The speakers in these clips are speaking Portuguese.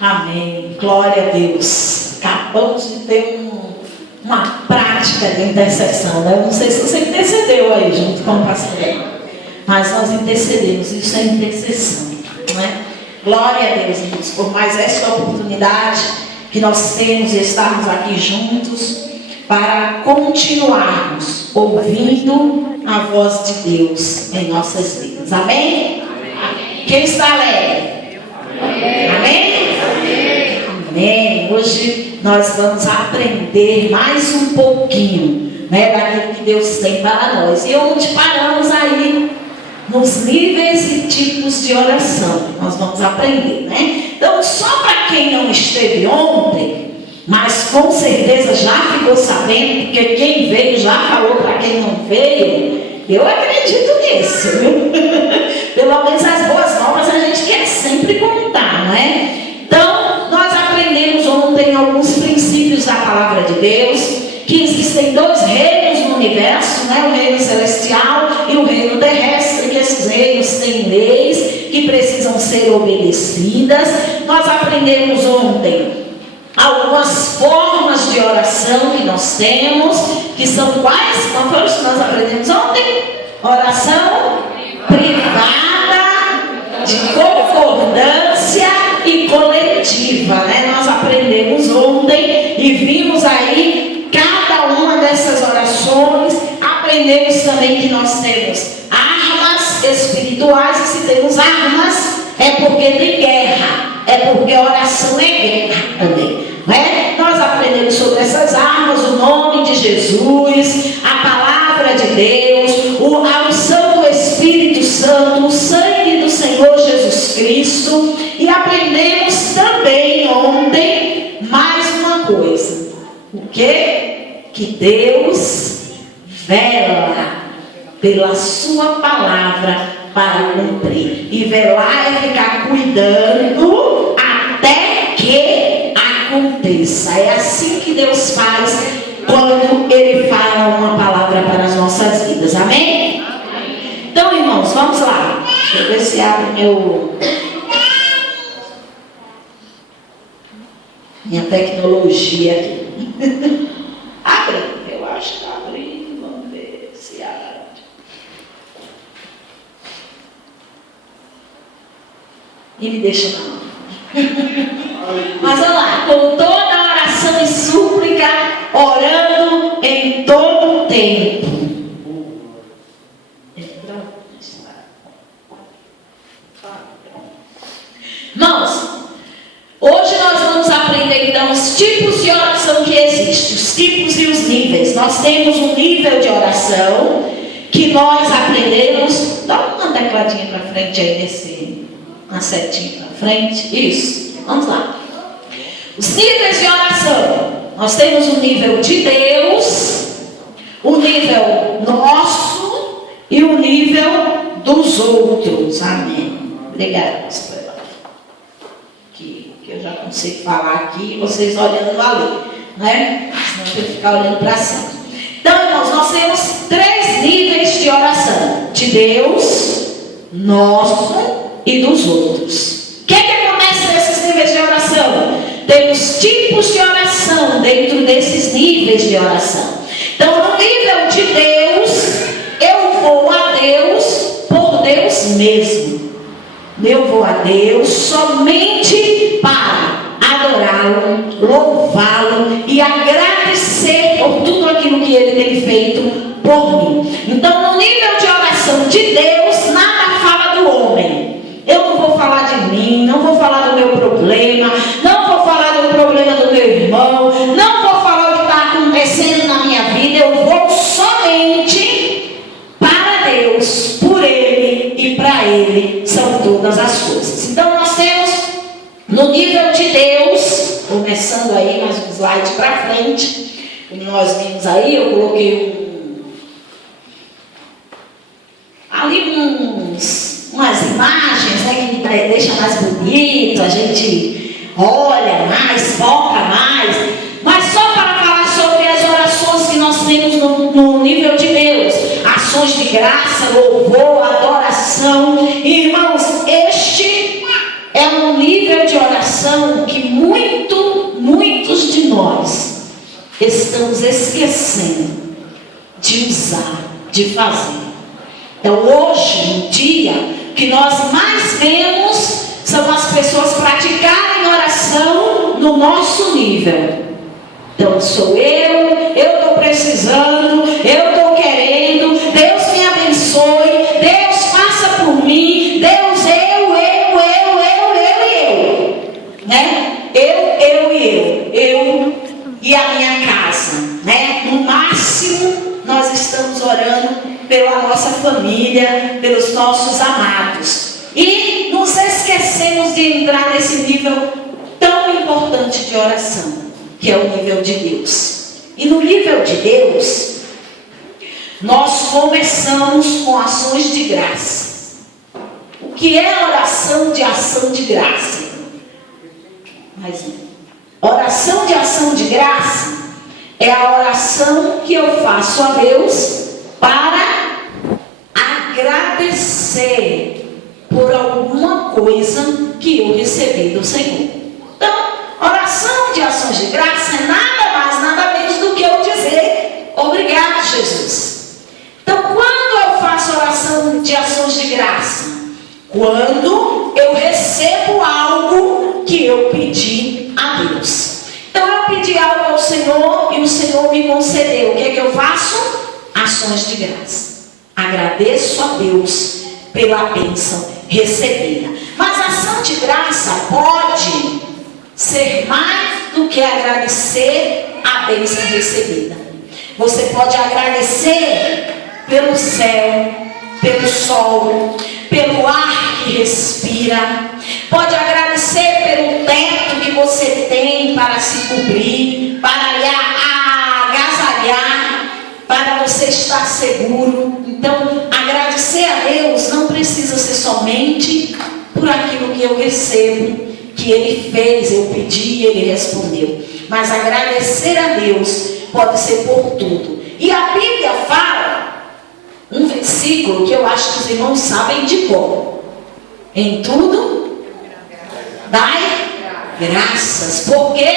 Amém. Glória a Deus. Acabamos de ter uma prática de intercessão, né? Eu não sei se você intercedeu aí junto com o pastor, mas nós intercedemos. Isso é intercessão, não é? Glória a Deus, irmãos, por mais esta oportunidade que nós temos de estarmos aqui juntos para continuarmos ouvindo a voz de Deus em nossas vidas. Amém? Amém. Quem está alegre? Amém. Amém? Amém. Amém. Hoje nós vamos aprender mais um pouquinho, né, daquilo que Deus tem para nós. E onde paramos aí nos níveis e tipos de oração, nós vamos aprender, né? Então, só para quem não esteve ontem, mas com certeza já ficou sabendo, porque quem veio já falou para quem não veio, eu acredito nisso, viu? Pelo menos as boas novas a gente quer sempre contar, não é? Então, nós aprendemos ontem alguns princípios da palavra de Deus, que existem dois reinos no universo, né? O reino celestial e o reino terrestre, que esses reinos têm leis que precisam ser obedecidas. Nós aprendemos ontem algumas formas de oração que nós temos, que são quais? Qual foi o que nós aprendemos ontem? Oração privada, de concordância e coletiva, né? Nós aprendemos ontem e vimos aí cada uma dessas orações. Aprendemos também que nós temos armas espirituais, e se temos armas é porque tem guerra, é porque a oração é guerra também, não é? Nós aprendemos sobre essas armas, o nome de Jesus, a palavra de Deus, a unção do Espírito Santo, o sangue do Senhor Jesus Cristo. E aprendemos também ontem mais uma coisa. O quê? Que Deus vela pela sua palavra para cumprir. E velar é ficar cuidando até que aconteça. É assim que Deus faz quando Ele fala uma palavra para as nossas vidas. Amém? Então, irmãos, vamos lá. Deixa eu ver se abre minha tecnologia aqui. Abre. Eu acho que abre. Vamos ver se abre. E me deixa na mão. Mas olha lá, com toda oração e súplica, orando em todo o tempo. Irmãos, hoje nós vamos aprender então os tipos de oração que existem, os tipos e os níveis. Nós temos um nível de oração que nós aprendemos. Dá uma tecladinha para frente aí uma setinha para frente. Isso, vamos lá. Os níveis de oração. Nós temos o nível de Deus, o nível nosso e o nível dos outros. Amém. Obrigada, pastor. Que eu já consigo falar aqui, vocês olhando ali, né? Senão eu tenho que ficar olhando para cima. Então, irmãos, nós temos 3 níveis de oração: de Deus, nosso e dos outros. O que acontece nesses níveis de oração? Temos tipos de oração dentro desses níveis de oração. Então, no nível de Deus, eu vou a Deus por Deus mesmo. Eu vou a Deus somente para adorá-lo, louvá-lo e agradecer por tudo aquilo que Ele tem feito por mim. Então, no nível de oração de Deus, nada fala do homem. Eu não vou falar de mim, não vou falar do meu problema, não vou falar do problema do meu irmão, não vou falar o que está acontecendo na minha vida. Eu vou somente para Deus, por Ele e para Ele são todas as coisas. Então nós temos no nível de Deus, começando aí mais um slide para frente, como nós vimos aí, eu coloquei umas imagens, né, que deixa mais bonito, a gente olha mais, foca mais, mas só para falar sobre as orações que nós temos no nível de Deus, ações de graça, louvor, adoração. Irmãos, este é um nível de oração que muitos de nós estamos esquecendo de usar, de fazer. Então hoje, no dia, o que nós mais vemos são as pessoas praticarem oração no nosso nível. Então sou eu estou precisando, eu estou querendo, Deus me abençoe, Deus faça por mim, Deus eu, né? Eu e a minha casa, né? No máximo nós estamos orando pela nossa família, pelos nossos amados, e nos esquecemos de entrar nesse nível tão importante de oração, que é o nível de Deus. E no nível de Deus, nós começamos com ações de graça. O que é oração de ação de graça? Mais um. Oração de ação de graça é a oração que eu faço a Deus para agradecer por alguma coisa que eu recebi do Senhor. Então, oração de ações de graça é nada mais, nada menos do que eu dizer obrigado, Jesus. Então, quando eu faço oração de ações de graça? Quando eu recebo algo que eu pedi a Deus. Então, eu pedi algo ao Senhor e o Senhor me concedeu. O que é que eu faço? Ações de graça. Agradeço a Deus pela bênção recebida. Mas a ação de graça pode ser mais do que agradecer a bênção recebida. Você pode agradecer pelo céu, pelo sol, pelo ar que respira. Pode agradecer pelo teto que você tem para se cobrir, para agasalhar, para você estar seguro. Então, agradecer a Deus não precisa ser somente por aquilo que eu recebo, que Ele fez, eu pedi e Ele respondeu. Mas agradecer a Deus pode ser por tudo. E a Bíblia fala um versículo que eu acho que os irmãos sabem de cor. Em tudo, dai graças. Por quê?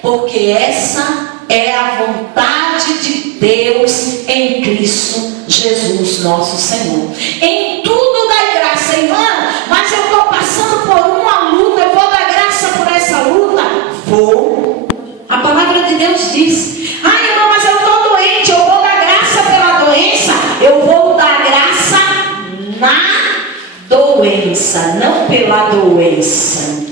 Porque essa é a vontade de Deus em Cristo Jesus, nosso Senhor. Em tudo dai graça, irmã. Mas eu estou passando por uma luta, eu vou dar graça por essa luta? Vou. A palavra de Deus diz: ai, irmã, mas eu estou doente, eu vou dar graça pela doença. Eu vou dar graça na doença, não pela doença.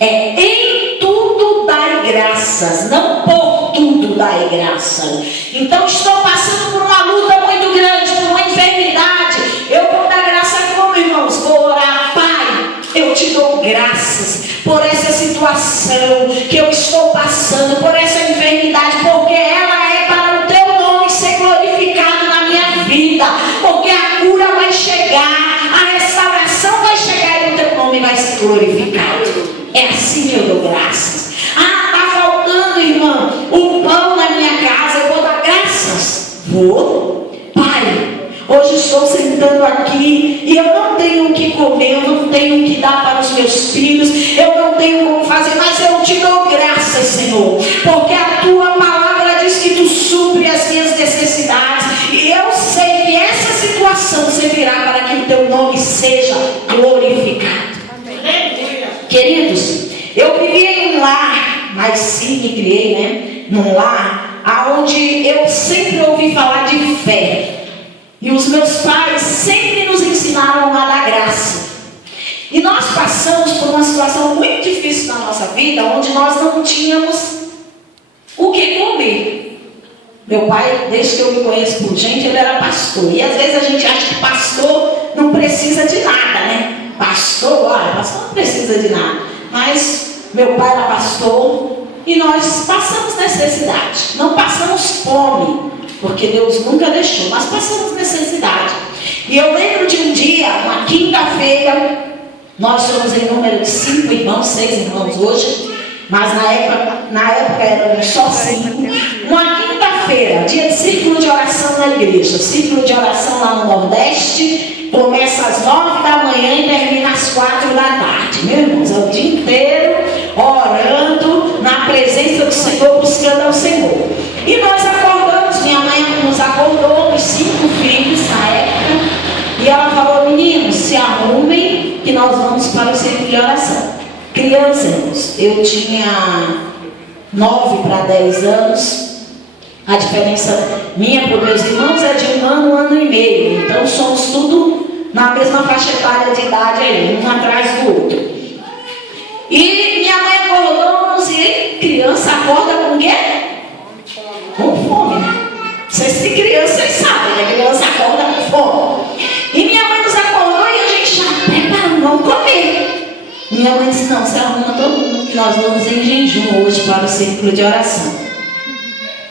É em tudo dai graças, não por tudo dai graças. Então estou passando por uma luta muito grande, por uma enfermidade. Eu vou dar graça como, irmãos? Vou orar. Pai, eu te dou graças por essa situação que eu estou passando, por essa enfermidade, porque ela é para o teu nome ser glorificado na minha vida, porque a cura vai chegar, a restauração vai chegar e o teu nome vai ser glorificado. É assim que eu dou graças. Ah, está faltando, irmã, o pão na minha casa, eu vou dar graças? Vou. Pai, hoje estou sentando aqui e eu não tenho o que comer, eu não tenho o que dar para os meus filhos, eu não tenho como fazer, mas eu te dou graças, Senhor, porque a tua palavra diz que tu supre as minhas necessidades, e eu sei que essa situação servirá para que o teu nome seja glorificado. Queridos, eu vivi em um lar, mas sim me criei, né? Num lar onde eu sempre ouvi falar de fé. E os meus pais sempre nos ensinaram a dar graça. E nós passamos por uma situação muito difícil na nossa vida, onde nós não tínhamos o que comer. Meu pai, desde que eu me conheço por gente, ele era pastor. E às vezes a gente acha que pastor não precisa de nada, né? Pastor não precisa de nada. Mas meu pai era pastor e nós passamos necessidade. Não passamos fome, porque Deus nunca deixou, mas passamos necessidade. E eu lembro de um dia, uma quinta-feira, nós somos em número de 5 irmãos, 6 irmãos hoje, mas na época eram só 5. Uma quinta-feira, dia de círculo de oração na igreja. Círculo de oração lá no Nordeste começa às 9 da manhã e termina às 4 da tarde. Meus irmãos, é Criança, irmãos, eu tinha 9 para 10 anos. A diferença minha para meus irmãos é de 1 ano e meio. Então somos tudo na mesma faixa etária de idade aí, um atrás do outro. E minha mãe acordou-nos e criança acorda com o quê? Com fome, né? Vocês que crianças sabem, né? Criança acorda com fome. E minha mãe nos acordou e a gente já preparou, vamos comer. Minha mãe disse, não, você arruma todo mundo que nós vamos em jejum hoje para o círculo de oração.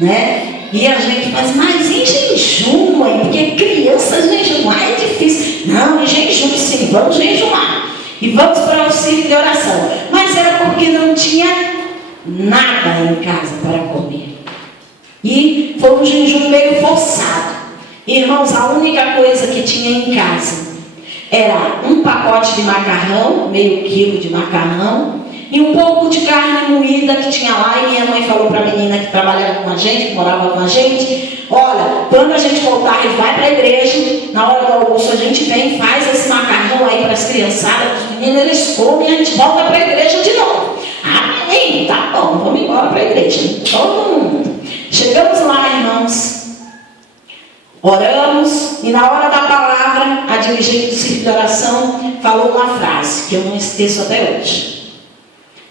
Né? E a gente faz, mas em jejum, mãe, porque criança jejuar é difícil. Não, em jejum sim, vamos jejuar. E vamos para o círculo de oração. Mas era porque não tinha nada em casa para comer. E foi um jejum meio forçado. Irmãos, a única coisa que tinha em casa era um pacote de macarrão, meio quilo de macarrão, e um pouco de carne moída que tinha lá. E minha mãe falou para a menina que trabalhava com a gente, que morava com a gente, olha, quando a gente voltar e vai para a igreja, na hora do almoço a gente vem, faz esse macarrão aí para as criançadas, os meninos eles comem e a gente volta para a igreja de novo. Ah, menino, tá bom, vamos embora para a igreja, todo mundo. Chegamos lá, irmãos, oramos, e na hora da palavra, a dirigente do círculo de oração falou uma frase que eu não esqueço até hoje.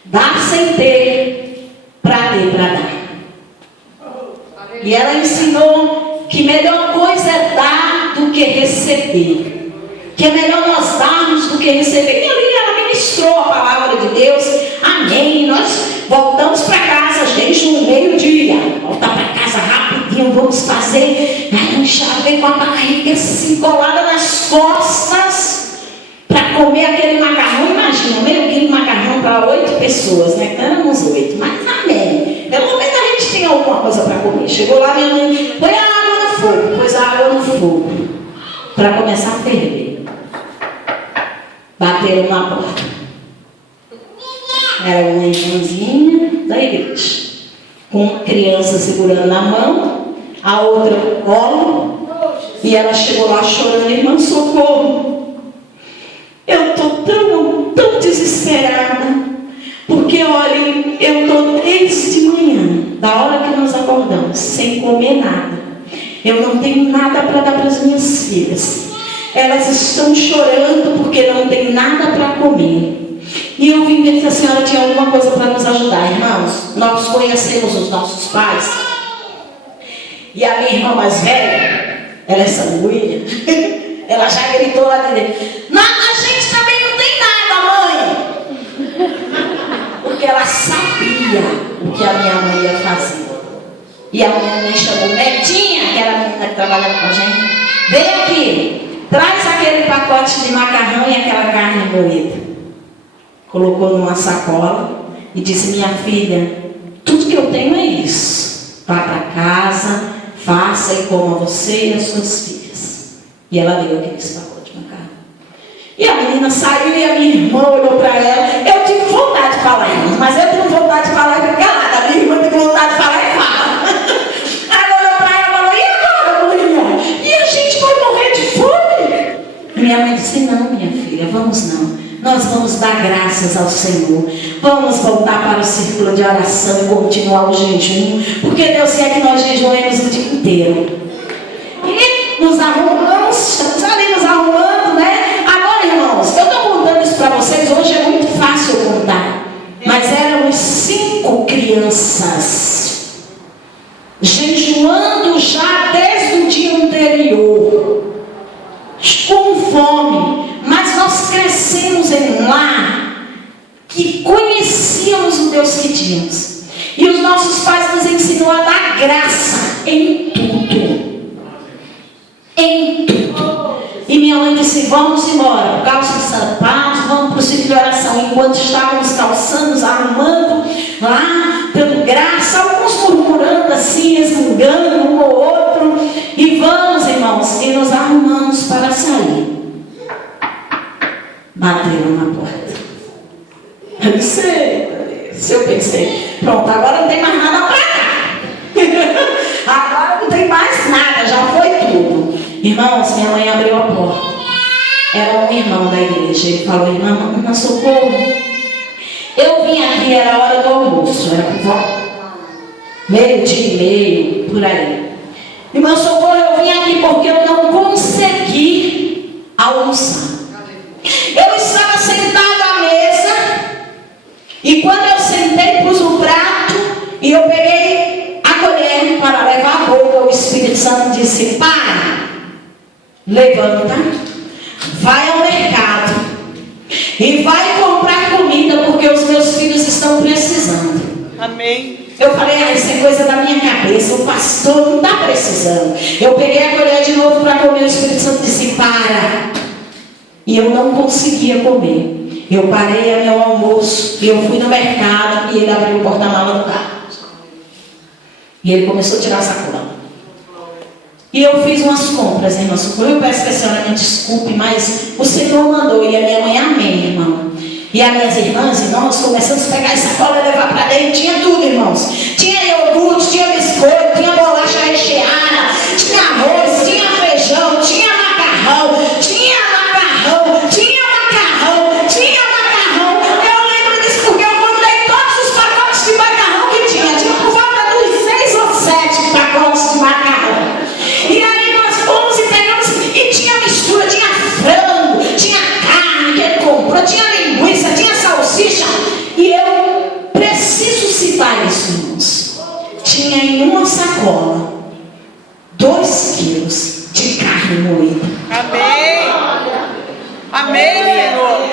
Dar sem ter, para ter para dar. E ela ensinou que melhor coisa é dar do que receber. Que é melhor nós darmos do que receber. E ali ela ministrou a palavra de Deus. Amém. Nós voltamos para casa, jejum, meio-dia. Voltar para casa rapidinho, vamos fazer um chave com a barriga assim colada nas costas. Para comer aquele macarrão, imagina, meio quilo de macarrão para 8 pessoas, né? Que éramos 8, mas amém. Pelo menos a gente tinha alguma coisa para comer. Chegou lá, minha mãe, põe a água no fogo, pôs a água no fogo, para começar a ferver. Bateram na porta. Era uma irmãzinha da igreja, com uma criança segurando na mão, a outra no colo, e ela chegou lá chorando, irmã, socorro. Eu estou tão desesperada, porque olhem, eu estou desde manhã, da hora que nós acordamos, sem comer nada. Eu não tenho nada para dar para as minhas filhas. Elas estão chorando porque não tem nada para comer. E eu vim ver se a senhora tinha alguma coisa para nos ajudar, irmãos. Nós conhecemos os nossos pais. E a minha irmã mais velha, ela é sanguínea, ela já gritou lá dentro. A gente também não tem nada, mãe. Porque ela sabia o que a minha mãe ia fazer. E a minha mãe chamou Netinha, que era a menina que trabalhava com a gente. Vem aqui, traz aquele pacote de macarrão e aquela carne moída. Colocou numa sacola e disse, minha filha, tudo que eu tenho é isso. Vá para casa, faça e coma você e as suas filhas. E ela deu aqueles pacotes de macarrão. E a menina saiu e a minha irmã olhou para ela. Eu tive vontade de falar, irmãos, mas eu tenho vontade de falar e ficar calada. A minha irmã tem vontade de falar e fala. Ela olhou para ela e falou, e agora, mãe? E a gente vai morrer de fome? Minha mãe disse, não, minha filha, vamos não. Nós vamos dar graças ao Senhor. Vamos voltar para o círculo de oração e continuar o jejum. Porque Deus quer que nós jejuemos o dia inteiro. E nos arrumamos, estamos ali nos arrumando, né? Agora, irmãos, eu estou contando isso para vocês. Hoje é muito fácil eu contar. Mas éramos 5 crianças jejuando já desde o dia anterior, com fome. Mas nós crescemos em um lar que conhecíamos o Deus que tínhamos. E os nossos pais nos ensinou a dar graça em tudo. Em tudo. E minha mãe disse, vamos embora, calça os sapatos, vamos para o círculo de oração. Enquanto estávamos calçando, arrumando lá, dando graça, alguns murmurando assim, resmungando um ou outro. E vamos, irmãos, e nos arrumamos para sair. Bateram na porta. Eu disse, eu pensei, pronto, agora não tem mais nada para cá. Agora não tem mais nada, já foi tudo. Irmãos, minha mãe abriu a porta. Era um irmão da igreja. Ele falou, irmã, socorro. Eu vim aqui, era a hora do almoço, era meio-dia e meio, por aí. Irmão Socorro, eu vim aqui porque eu não consegui almoçar. Eu estava sentado à mesa, e quando eu sentei, pus o prato, e eu peguei a colher para levar a boca. O Espírito Santo disse: para, levanta, vai ao mercado e vai comprar comida, porque os meus filhos estão precisando. Amém. Eu falei: isso é coisa da minha cabeça, o pastor não está precisando. Eu peguei a colher de novo para comer. O Espírito Santo disse: para. E eu não conseguia comer. Eu parei a meu almoço e eu fui no mercado, e ele abriu o porta-mala do carro. E ele começou a tirar a sacola. E eu fiz umas compras, irmã Socorro. Eu peço que a senhora me desculpe, mas o Senhor mandou. E a minha mãe: amém, irmão. E as minhas irmãs e nós começamos a pegar essa sacola e levar para dentro. Tinha tudo, irmãos. Tinha iogurte, tinha biscoito, tinha bolacha recheada, tinha arroz, tinha feijão, tinha macarrão, tinha macarrão, tinha macarrão, tinha macarrão. Eu lembro disso porque eu contei todos os pacotes de macarrão que tinha. Tinha por volta dos 6 ou 7 pacotes de macarrão. E aí nós fomos e pegamos, e tinha mistura, tinha frango, tinha carne que ele comprou, tinha linguiça, tinha salsicha. E eu preciso citar isso, irmãos. Tinha em uma sacola 2 quilos de carne moída. Amém. Amém, Senhor.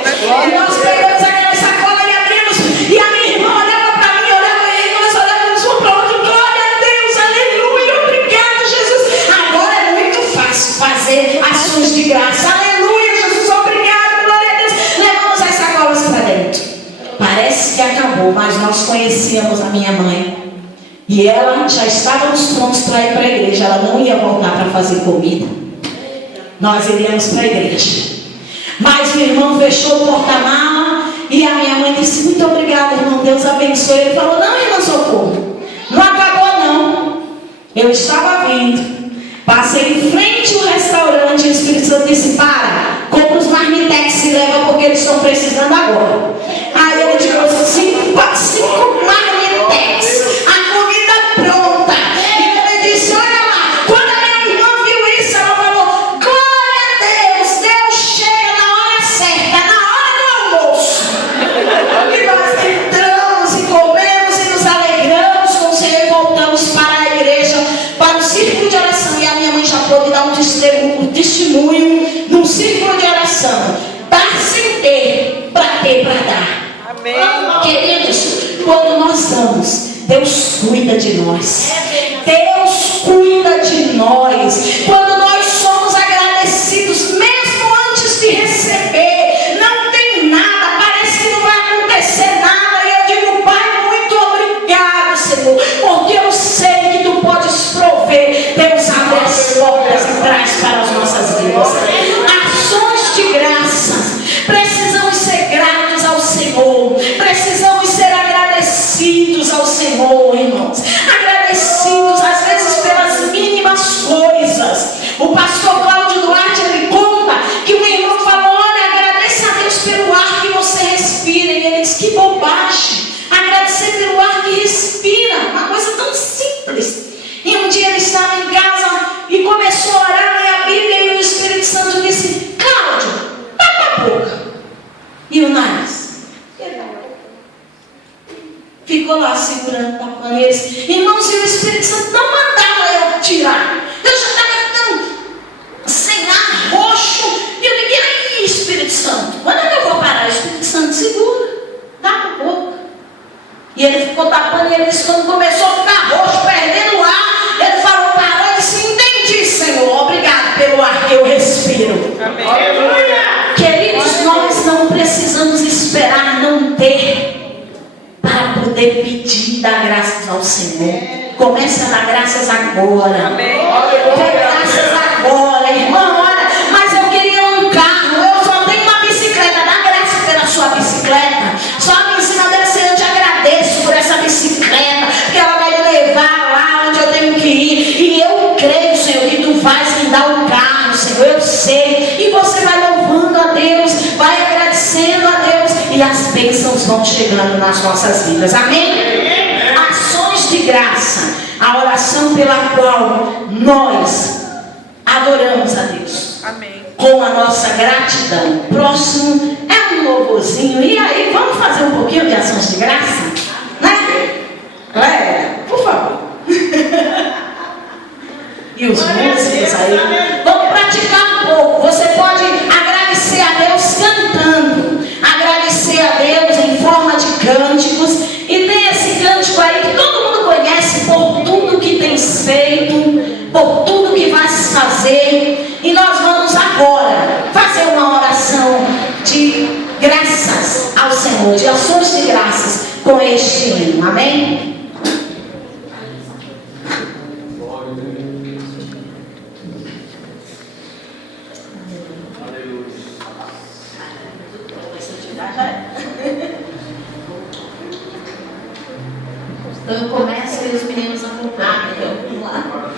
E nós pegamos aquela sacola e abrimos, e a minha irmã olhava para mim, olhava ele, nós olhávamos um para o outro. Glória a Deus, aleluia, obrigado, Jesus. Agora é muito fácil fazer ações de graça. Aleluia, Jesus, obrigado, glória a Deus. Levamos as sacolas para dentro. Parece que acabou, mas nós conhecíamos a minha mãe. E ela já estávamos prontos para ir para a igreja. Ela não ia voltar para fazer comida. Nós iríamos para a igreja. Mas o irmão fechou o porta-mala e a minha mãe disse: muito obrigada, irmão, Deus abençoe. Ele falou: não, irmã Socorro, não acabou não. Eu estava vindo, passei em frente ao restaurante, e o Espírito Santo disse: para, compra os marmitex e leva, porque eles estão precisando agora. Aí ele disse: 5 marmitex, a comida pronta. E ele disse: olha lá. Quando a minha irmã viu isso, ela falou: glória a Deus, Deus chega na hora certa, na hora do almoço. E nós entramos e comemos e nos alegramos com o Senhor e voltamos para a igreja, para o círculo de oração. E a minha mãe já pôde dar um testemunho num círculo de oração. Dar sem ter, para ter para dar. Amém. Queridos, quando nós damos, Deus cuida de nós. Deus cuida de nós. Quando nós somos agradecidos, mesmo antes de receber, não tem nada, parece que não vai acontecer nada. E eu digo: Pai, muito obrigado, Senhor, porque eu sei que tu podes prover. Deus abre as portas e traz para as nossas vidas ações de graça. Precisamos ser gratos ao Senhor. Precisamos ser agradecidos ao Senhor, irmãos. Agradecidos às vezes pelas mínimas coisas. O pastor Cláudio Duarte, ele conta que o irmão falou: olha, agradeça a Deus pelo ar que você respira. E ele disse: que bobagem, agradecer pelo ar que respira, uma coisa tão simples. E um dia ele estava em casa e começou a orar, ler a Bíblia, e o Espírito Santo disse: Cláudio, tapa a boca e o nariz. Ficou lá segurando, tapando eles. Irmãos, e o Espírito Santo não mandava eu tirar. Eu já estava tão sem ar, roxo. E eu digo: e aí, Espírito Santo, quando é que eu vou parar? O Espírito Santo segura, tapa a boca. E ele ficou tapando, e ele disse: quando começou a ficar roxo, perdendo o ar, ele falou: parou, e disse: entendi, Senhor, obrigado pelo ar que eu respiro. Amém. Queridos, nós não precisamos esperar não ter para poder pedir e dar graças ao Senhor. Comece a dar graças agora. Amém. Dê graças agora, irmão. Olha, mas eu queria um carro, eu só tenho uma bicicleta. Dá graças pela sua bicicleta. Sobe em cima dele, Senhor, eu te agradeço por essa bicicleta, porque ela vai me levar lá onde eu tenho que ir. E eu creio, Senhor, que tu vais me dar um carro, Senhor, eu sei. E você vai louvando a Deus, vai agradecendo a Deus, e as bênçãos vão chegando nas nossas vidas. Amém? Ações de graça, a oração pela qual nós adoramos a Deus. Amém. Com a nossa gratidão. Próximo é um louvorzinho. E aí, vamos fazer um pouquinho de ações de graça? Né? Galera, por favor. E os músicos aí. Vamos praticar um pouco. Você pode agradecer a Deus cantando. Agradecer a Deus em forma de cânticos. E tem esse cântico aí que todo mundo conhece por tudo que tens feito, por tudo que vais fazer. E nós vamos agora fazer uma oração de graças ao Senhor, de ações de graças com este hino. Amém? Então eu começo e os meninos acompanham. Então, vamos lá.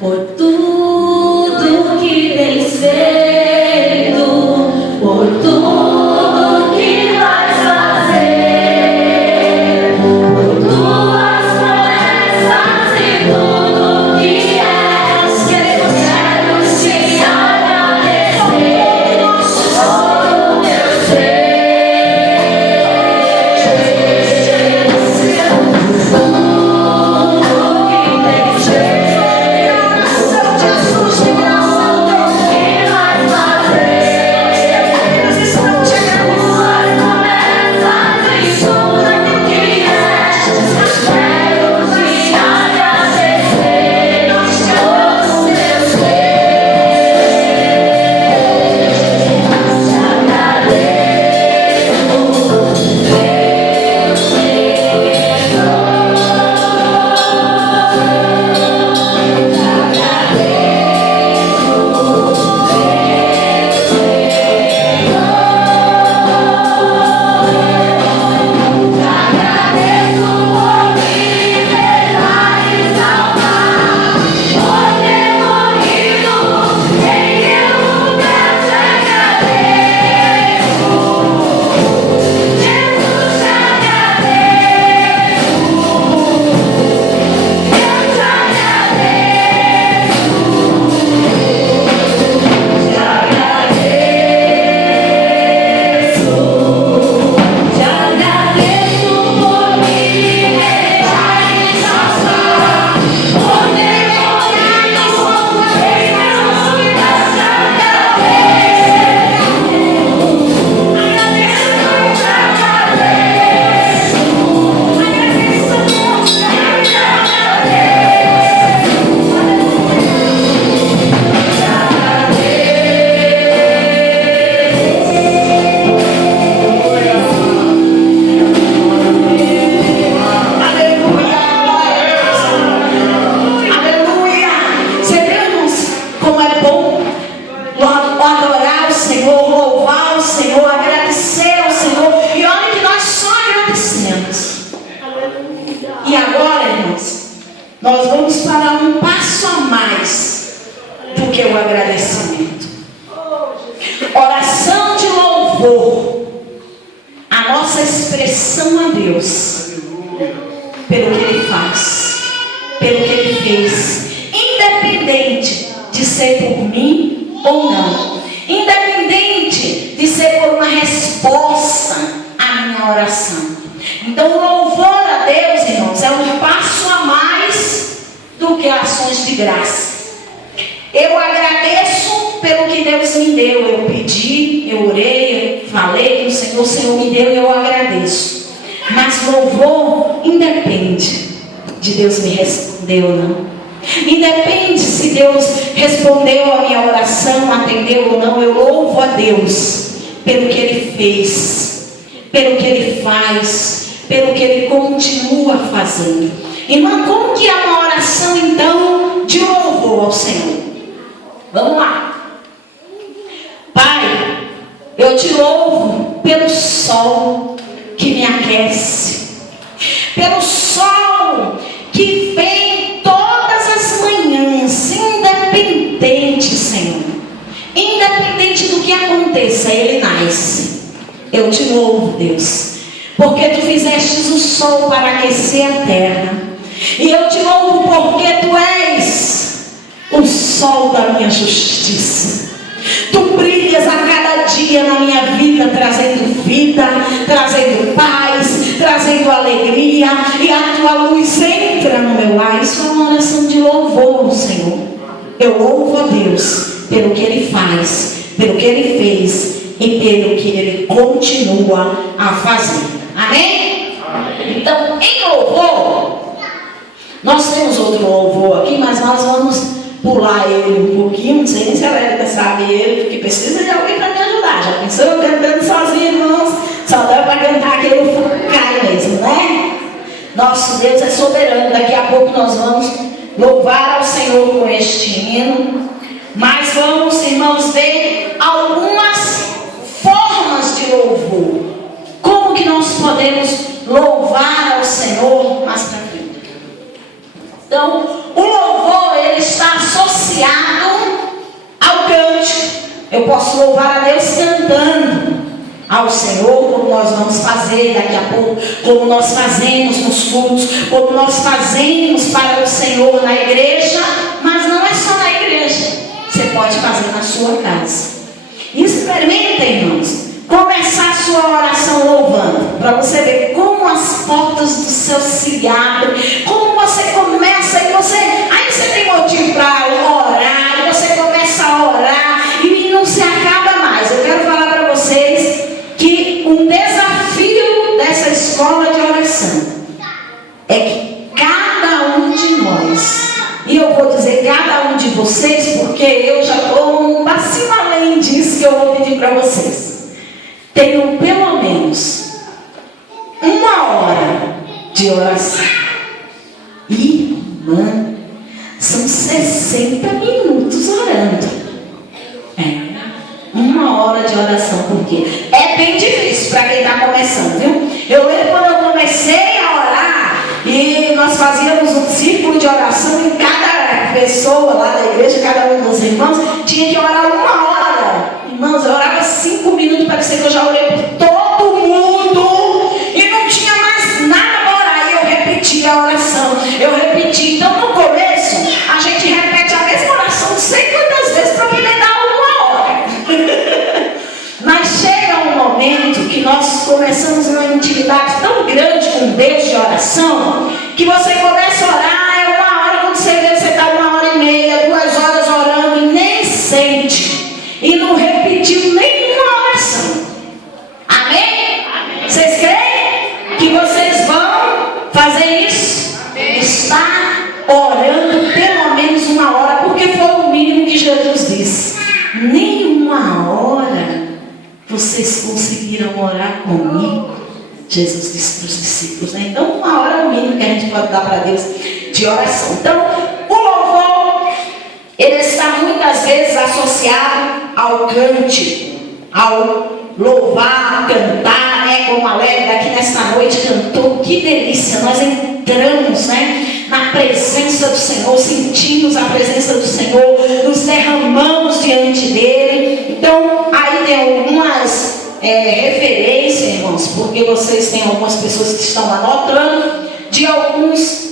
Por tudo que tens feito, por tudo que vais fazer, por tuas promessas e tudo que és, queremos te agradecer por teu ser. Nós vamos para um passo a mais do que o agradecimento. Oração de louvor. A nossa expressão a Deus pelo que Ele faz, pelo que Ele fez, independente de ser por mim ou não, independente de ser por uma resposta à minha oração. Então, o louvor a Deus, irmãos, é um passo a mais do que ações de graça. Eu agradeço pelo que Deus me deu. Eu pedi, eu orei, eu falei que o Senhor me deu e eu agradeço. Mas louvor independe de Deus me responder ou não. Independe se Deus respondeu a minha oração, atendeu ou não. Eu louvo a Deus pelo que Ele fez, pelo que Ele faz, pelo que Ele continua fazendo. Irmã, como que é uma oração então de louvor ao Senhor? Vamos lá. Pai, eu te louvo pelo sol que me aquece, pelo sol que vem todas as manhãs, independente, Senhor, independente do que aconteça, Ele nasce, Eu te louvo, Deus, porque tu fizestes o sol para aquecer a terra. E eu te louvo porque tu és o sol da minha justiça. Tu brilhas a cada dia na minha vida, trazendo vida, trazendo paz, trazendo alegria, e a tua luz entra no meu lar. Isso é uma oração de louvor, Senhor. Eu louvo a Deus pelo que Ele faz, pelo que Ele fez e pelo que Ele continua a fazer. Amém? Amém. Então, em louvor, nós temos outro louvor aqui, mas nós vamos pular ele um pouquinho. Não sei nem se a Érica sabe ele, porque precisa de alguém para me ajudar. Já pensou eu cantando sozinho, irmãos? Só dá para cantar aquele cai mesmo, né? Nosso Deus é soberano. Daqui a pouco nós vamos louvar ao Senhor com este hino. Mas vamos, irmãos, ver algumas formas de louvor. Como que nós podemos louvar ao Senhor mais para frente? Então, o louvor, ele está associado ao cântico. Eu posso louvar a Deus cantando ao Senhor, como nós vamos fazer daqui a pouco, como nós fazemos nos cultos, como nós fazemos para o Senhor na igreja. Mas não é só na igreja, você pode fazer na sua casa. Experimenta, irmãos, começar a sua oração louvando, para você ver como as portas do céu se abrem, como você começa e aí você tem motivo para orar, e você começa a orar e não se acaba mais. Eu quero falar para vocês que um desafio dessa escola de oração é que cada um de nós, e eu vou dizer cada um de vocês, porque eu já estou um passinho além disso que eu vou pedir para vocês, tenham pelo menos 1 hora de oração. Irmã, são 60 minutos orando. 1 hora de oração por dia. É bem difícil para quem está começando, viu? Eu lembro quando eu comecei a orar e nós fazíamos um círculo de oração e cada pessoa lá da igreja, cada um dos irmãos, tinha que orar 1 hora. Irmãos, eu orava 5 minutos, parecia que eu já orei por todo mundo e não tinha mais nada para orar. E eu repetia a oração, eu repetia. Então no começo a gente repete a mesma oração não sei quantas vezes para poder dar 1 hora. Mas chega um momento que nós começamos uma intimidade tão grande com Deus de oração, que você começa a orar, é 1 hora, quando você vê, você está 1h30, 2 horas orando e nem sente. E não repetiu nenhuma oração. Amém? Amém. Vocês creem que vocês vão fazer isso? Amém. Estar orando pelo menos 1 hora, porque foi o mínimo que Jesus disse. Nem 1 hora vocês conseguiram orar comigo. Jesus disse para os discípulos, né? Então 1 hora é o mínimo que a gente pode dar para Deus de oração. Então o louvor, ele está muitas vezes associado ao cântico, ao louvar, cantar, né? Como a Lélia aqui nesta noite cantou, que delícia! Nós entramos, né, na presença do Senhor, sentimos a presença do Senhor, nos derramamos diante dele. Então, aí tem algumas referências, irmãos, porque vocês têm algumas pessoas que estão anotando, de alguns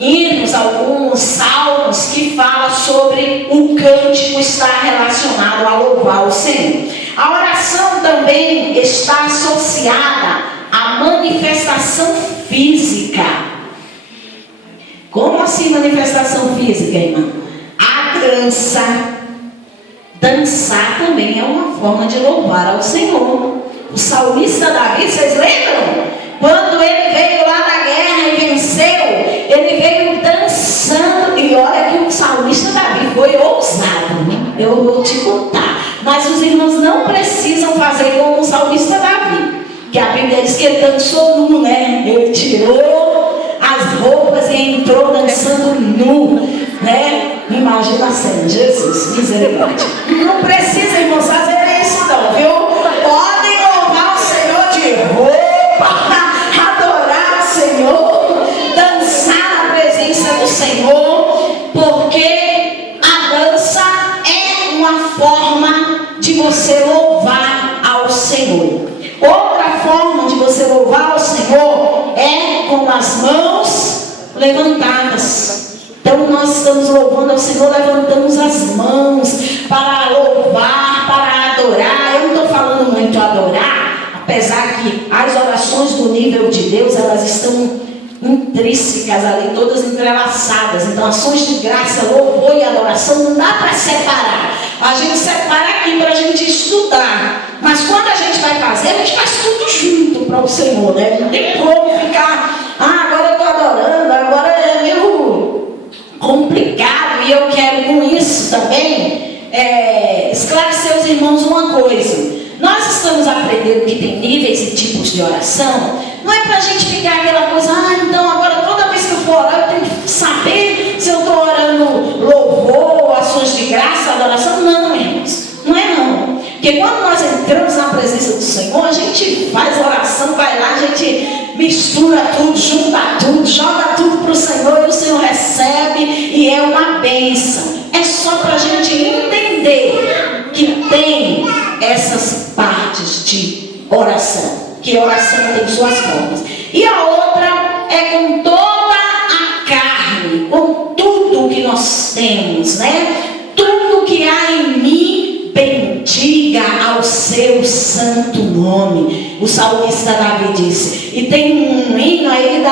hinos, alguns salmos que falam sobre o cântico estar relacionado a louvar o Senhor. A oração também está associada à manifestação física. Como assim manifestação física, irmã? A dança. Dançar também é uma forma de louvar ao Senhor. O salmista Davi, vocês lembram? Quando ele veio lá da guerra e venceu, ele veio dançando. E olha que o salmista Davi foi ousado, né? Eu vou te contar. Mas os irmãos não precisam fazer como o salmista Davi, que a Bíblia diz que ele dançou nu, né? Ele tirou as roupas e entrou dançando nu, né? Imagina a cena, Jesus, misericórdia. Não precisa, irmãos, fazer isso não, viu? Podem louvar o Senhor de roupa, adorar o Senhor, dançar na presença do Senhor, porque a dança é uma forma de você louvar ao Senhor. você louvar o Senhor é com as mãos levantadas. Então nós estamos louvando ao Senhor, levantamos as mãos para louvar, para adorar. Eu não estou falando muito adorar, apesar que as orações do nível de Deus, elas estão intrínsecas ali, todas entrelaçadas. Então ações de graça, louvor e adoração não dá para separar. A gente separa aqui para a gente estudar, mas quando a gente vai fazer, a gente faz tudo junto para o Senhor, né? Não tem como ficar, agora eu estou adorando, agora é meio complicado. E eu quero com isso também esclarecer aos irmãos uma coisa. Nós estamos aprendendo que tem níveis e tipos de oração. Não é para a gente ficar aquela coisa, então agora toda vez que eu for orar, eu tenho que saber se eu estou orando louvor, ações de graça, adoração. Não, irmãos, não é não. Porque quando nós entramos na presença do Senhor, a gente faz oração, vai lá, a gente mistura tudo, junta tudo, joga tudo para o Senhor e o Senhor recebe e é uma bênção. É só para a gente entender que tem essas partes de oração, que a oração tem suas formas. E a outra é com toda a carne, com tudo que nós temos, né? Tudo que há em mim, bendiga ao seu santo nome. O salmista Davi disse. E tem um hino aí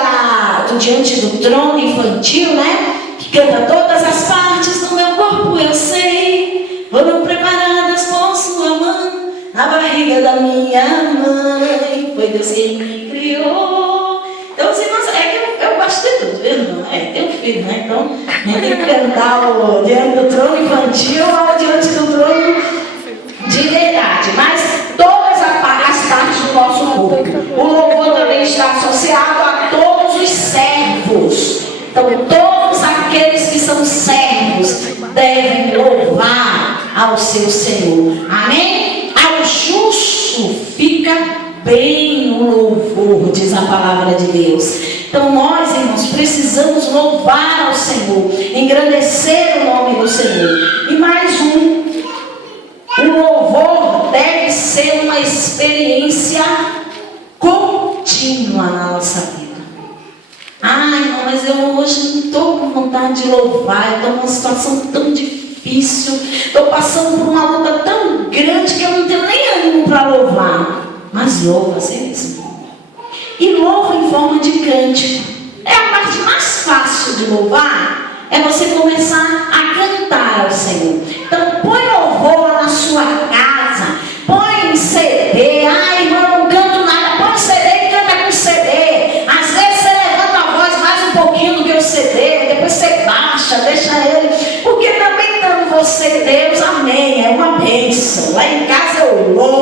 do Diante do Trono infantil, né? Que canta: todas as partes do meu corpo eu sei, foram preparadas por sua mão, na barriga da minha mãe, foi Deus quem me criou. Então, assim, eu gosto de tudo, viu? Tem um filho, né? Então, a gente tem que cantar o Diante do Trono infantil ou Diante do Trono de verdade. Mas todas as partes do nosso corpo. O louvor também está associado a todos os servos. Então, todos aqueles que são servos devem louvar ao seu Senhor. Amém? Ao justo fica bem o louvor, diz a palavra de Deus. Então nós, irmãos, precisamos louvar ao Senhor, engrandecer o nome do Senhor. E mais o louvor deve ser uma experiência contínua na nossa vida. Irmão, mas eu hoje não estou com vontade de louvar, eu estou numa situação tão difícil, estou passando por uma luta tão grande que eu não tenho nem ânimo para louvar. Mas louva assim mesmo. E louva em forma de cântico. É a parte mais fácil de louvar, é você começar a cantar ao Senhor. Então põe louvor na sua casa, põe CD. Irmão, eu não canto nada, põe CD e canta com CD. Às vezes você levanta a voz mais um pouquinho do que o CD, depois você baixa, deixa ele, porque também dando você Deus, amém, é uma bênção. Lá em casa eu louvo.